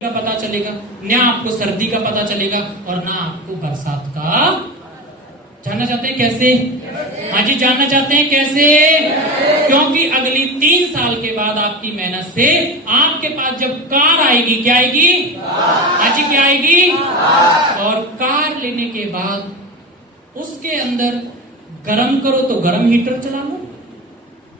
का पता चलेगा, ना आपको सर्दी का पता चलेगा और ना आपको बरसात का। जानना चाहते हैं कैसे? हाँ जी, जानना चाहते हैं कैसे? क्योंकि अगली 3 साल के बाद आपकी मेहनत से आपके पास जब कार आएगी, क्या आएगी? हाँ जी, क्या आएगी? और कार लेने के बाद उसके अंदर गर्म करो तो गर्म हीटर चला लो,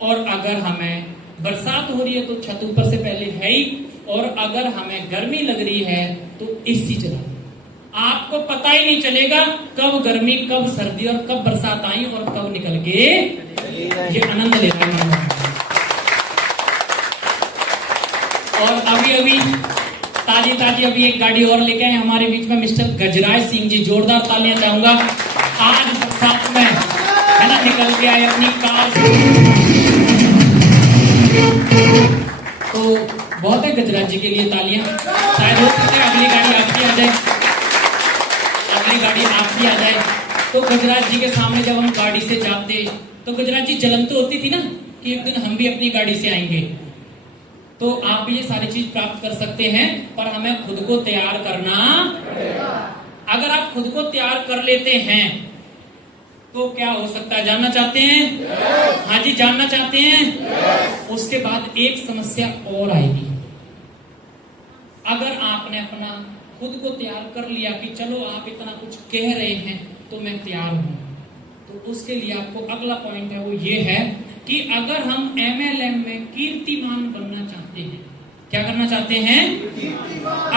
और अगर हमें बरसात हो रही है तो छत ऊपर से पहले है ही, और अगर हमें गर्मी लग रही है तो एसी चला लो। आपको पता ही नहीं चलेगा कब गर्मी, कब सर्दी और कब बरसात आई और कब निकल के ये आनंद ले रहे हैं। और अभी ताजी अभी एक गाड़ी और लेके आए हमारे बीच में मिस्टर गजराज सिंह जी, जोरदार तालियां चाहूंगा। आज बरसात में है ना निकल के आए अपनी कार से, तो बहुत है गजराज जी के लिए तालियां। शायद हो सकता है अगली गाड़ी आपकी आ जाए, अगली गाड़ी आपकी आ जाए। तो गजराज जी के सामने जब हम गाड़ी से जाते तो गजराज जी जलन तो होती थी ना कि एक दिन हम भी अपनी गाड़ी से आएंगे। तो आप भी ये सारी चीज प्राप्त कर सकते हैं, पर हमें खुद को तैयार करना। अगर आप खुद को तैयार कर लेते हैं तो क्या हो सकता है, जानना चाहते हैं? हाँ जी, जानना चाहते हैं? उसके बाद एक समस्या और आएगी। अगर आपने अपना खुद को तैयार कर लिया कि चलो आप इतना कुछ कह रहे हैं तो मैं तैयार हूं, तो उसके लिए आपको अगला पॉइंट है वो ये है कि अगर हम MLM में कीर्तिमान बनना चाहते हैं, क्या करना चाहते हैं?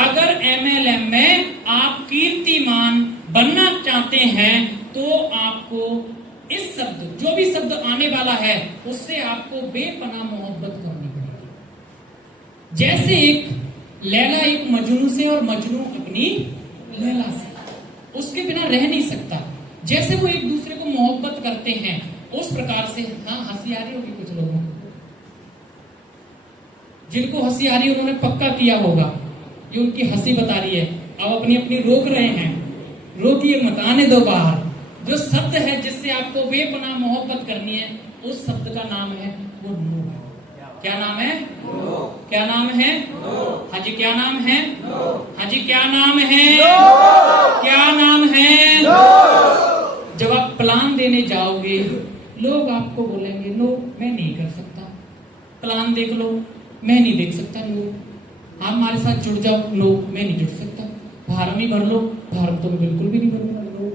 अगर MLM में आप कीर्तिमान बनना चाहते हैं तो आपको इस शब्द, जो भी शब्द आने वाला है उससे आपको बेपनाह मोहब्बत करनी पड़ेगी। जैसे एक लैला एक मजनू से और मजनू अपनी लैला से, उसके बिना रह नहीं सकता। जैसे वो एक दूसरे को मोहब्बत करते हैं उस प्रकार से। हाँ, हंसी आ रही होगी कुछ लोगों को, जिनको हंसी आ रही है उन्होंने पक्का किया होगा, ये उनकी हंसी बता रही है। अब अपनी अपनी रोक रहे हैं, रोकिए मत, आने दो बाहर। जो शब्द है जिससे आपको बेपनाह मोहब्बत करनी है उस शब्द का नाम है वो नो है। क्या नाम है? नो। क्या नाम है? नो। हाँ जी, क्या नाम है? नो। हाँ जी, क्या नाम है? नो। क्या नाम है? नो। जब आप प्लान देने जाओगे लोग आपको बोलेंगे नो, मैं नहीं कर सकता। प्लान देख लो, मैं नहीं देख सकता। नो। आप हमारे साथ जुड़ जाओ, नो, मैं नहीं जुड़ सकता। फार्म ही भर लो, फार्म तो बिल्कुल भी नहीं भरूंगा। नो।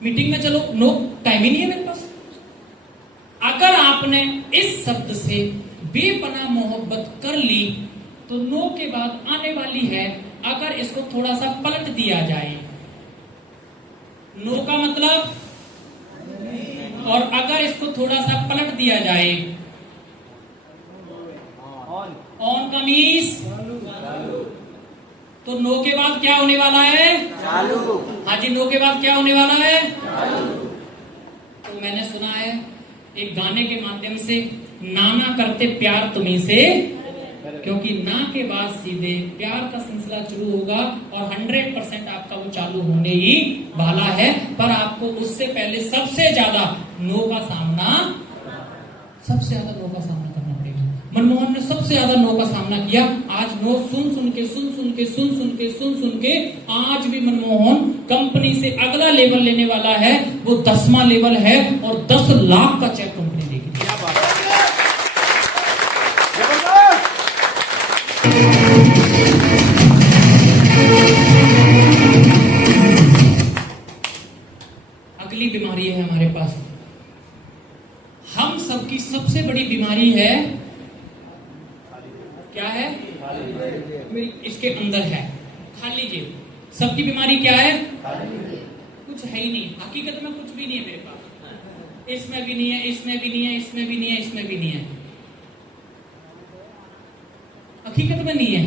मीटिंग में चलो, नो, टाइम ही नहीं है मेरे पास। अगर आपने इस शब्द से बेपनाह मोहब्बत कर ली तो नो के बाद आने वाली है अगर इसको थोड़ा सा पलट दिया जाए, नो का मतलब, और अगर इसको थोड़ा सा पलट दिया जाए, ऑन का मीन्स, तो नो के बाद क्या होने वाला है? चालू। हाँ जी, नो के बाद क्या होने वाला है? चालू। तो मैंने सुना है एक गाने के माध्यम से, नाना करते प्यार तुम्हीं से, क्योंकि ना के बाद सीधे प्यार का सिलसिला शुरू होगा और 100% आपका वो चालू होने ही वाला है। पर आपको उससे पहले सबसे ज्यादा नो का सामना करना पड़ेगा। मनमोहन ने सबसे ज्यादा नो का सामना किया। आज नो सुन सुन के आज भी मनमोहन कंपनी से अगला लेवल लेने वाला है, वो 10वां लेवल है और 10 लाख का चेक कंपनी देगी। क्या बात है? अगली बीमारी है हमारे पास, हम सबकी सबसे बड़ी बीमारी है, क्या है? इसके अंदर है खाली जेब। सबकी बीमारी क्या है? कुछ है ही नहीं, हकीकत में कुछ भी नहीं है मेरे पास। इसमें भी नहीं है, इसमें भी नहीं है, इसमें भी नहीं है, इसमें भी नहीं है, हकीकत में नहीं है,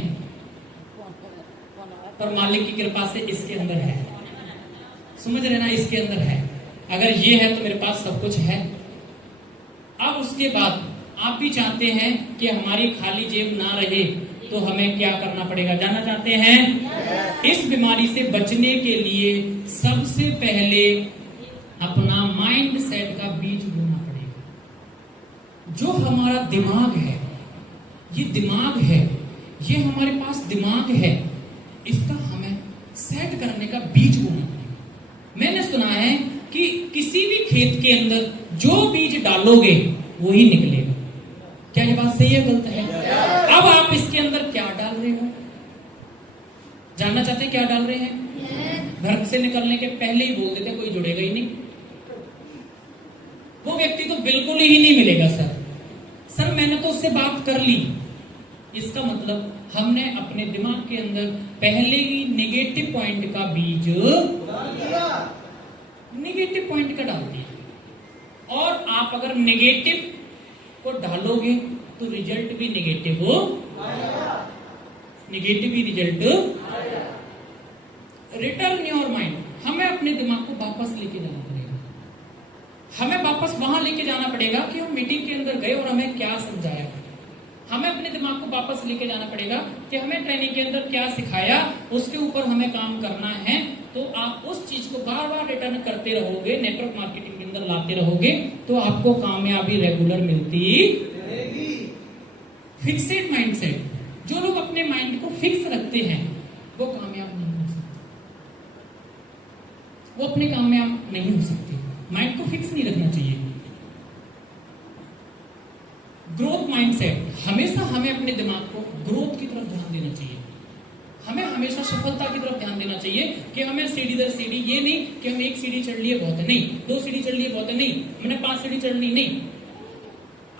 पर मालिक की कृपा से इसके अंदर है। समझ रहे ना? इसके अंदर है। अगर ये है तो मेरे पास सब कुछ है। अब उसके बाद आप भी चाहते हैं कि हमारी खाली जेब ना रहे तो हमें क्या करना पड़ेगा, जानना चाहते हैं? इस बीमारी से बचने के लिए सबसे पहले अपना माइंड सेट का बीज बोना पड़ेगा। जो हमारा दिमाग है, ये दिमाग है, ये हमारे पास दिमाग है, इसका हमें सेट करने का बीज बोना पड़ेगा। मैंने सुना है कि किसी भी खेत के अंदर जो बीज डालोगे वही निकलेगा। क्या ये बात सही है गलत है? अब आप इसके अंदर क्या डाल रहे हो, जानना चाहते हैं क्या डाल रहे हैं? घर से निकलने के पहले ही बोल देते कोई जुड़ेगा ही नहीं, वो व्यक्ति तो बिल्कुल ही नहीं मिलेगा। सर मैंने तो उससे बात कर ली। इसका मतलब हमने अपने दिमाग के अंदर पहले ही नेगेटिव पॉइंट का बीज नेगेटिव पॉइंट का डाल दिया। और आप अगर नेगेटिव को डालोगे तो रिजल्ट भी नेगेटिव हो, negative he result. Return your mind, हमें अपने दिमाग को वापस लेके जाना पड़ेगा। हमें वापस वहां लेके जाना पड़ेगा कि हम मीटिंग के अंदर गए और हमें क्या समझाया। हमें अपने दिमाग को वापस लेके जाना पड़ेगा कि हमें ट्रेनिंग के अंदर क्या सिखाया, उसके ऊपर हमें काम करना है। तो आप उस चीज को बार बार रिटर्न करते रहोगे, नेटवर्क मार्केटिंग के अंदर लाते रहोगे, तो आपको कामयाबी रेगुलर मिलती रहेगी। फिक्सेड माइंडसेट, जो लोग अपने माइंड को फिक्स रखते हैं वो कामयाब नहीं हो सकते, वो अपने कामयाब नहीं हो सकते। माइंड को फिक्स नहीं रखना चाहिए। ग्रोथ माइंडसेट, हमेशा हमें अपने दिमाग को ग्रोथ की तरफ ध्यान देना चाहिए। हमें हमेशा सफलता की तरफ ध्यान देना चाहिए कि हमें सीढ़ी दर सीढ़ी, ये नहीं कि हम एक सीढ़ी चढ़ लिए बहुत है, नहीं 2 सीढ़ी चढ़ लिए बहुत है, नहीं हमने 5 सीढ़ी चढ़नी, नहीं।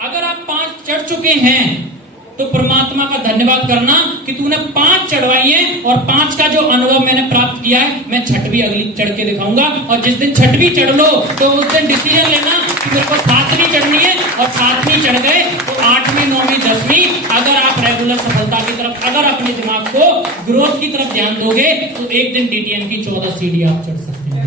अगर आप 5 चढ़ चुके हैं तो परमात्मा का धन्यवाद करना कि तूने 5 चढ़वाई है, और 5 का जो अनुभव मैंने प्राप्त किया है, मैं 6वीं अगली चढ़ के दिखाऊंगा। और जिस दिन 6वीं चढ़ लो तो उस दिन डिसीजन लेना कि मेरे को 7वीं चढ़नी है, और 7वीं चढ़ गए तो 8वीं 9वीं 10वीं। अगर आप रेगुलर सफलता की तरफ, अगर अपने दिमाग को ग्रोथ की तरफ ध्यान दोगे तो एक दिन DTM की 14 सीढ़ी आप चढ़ सकते हैं।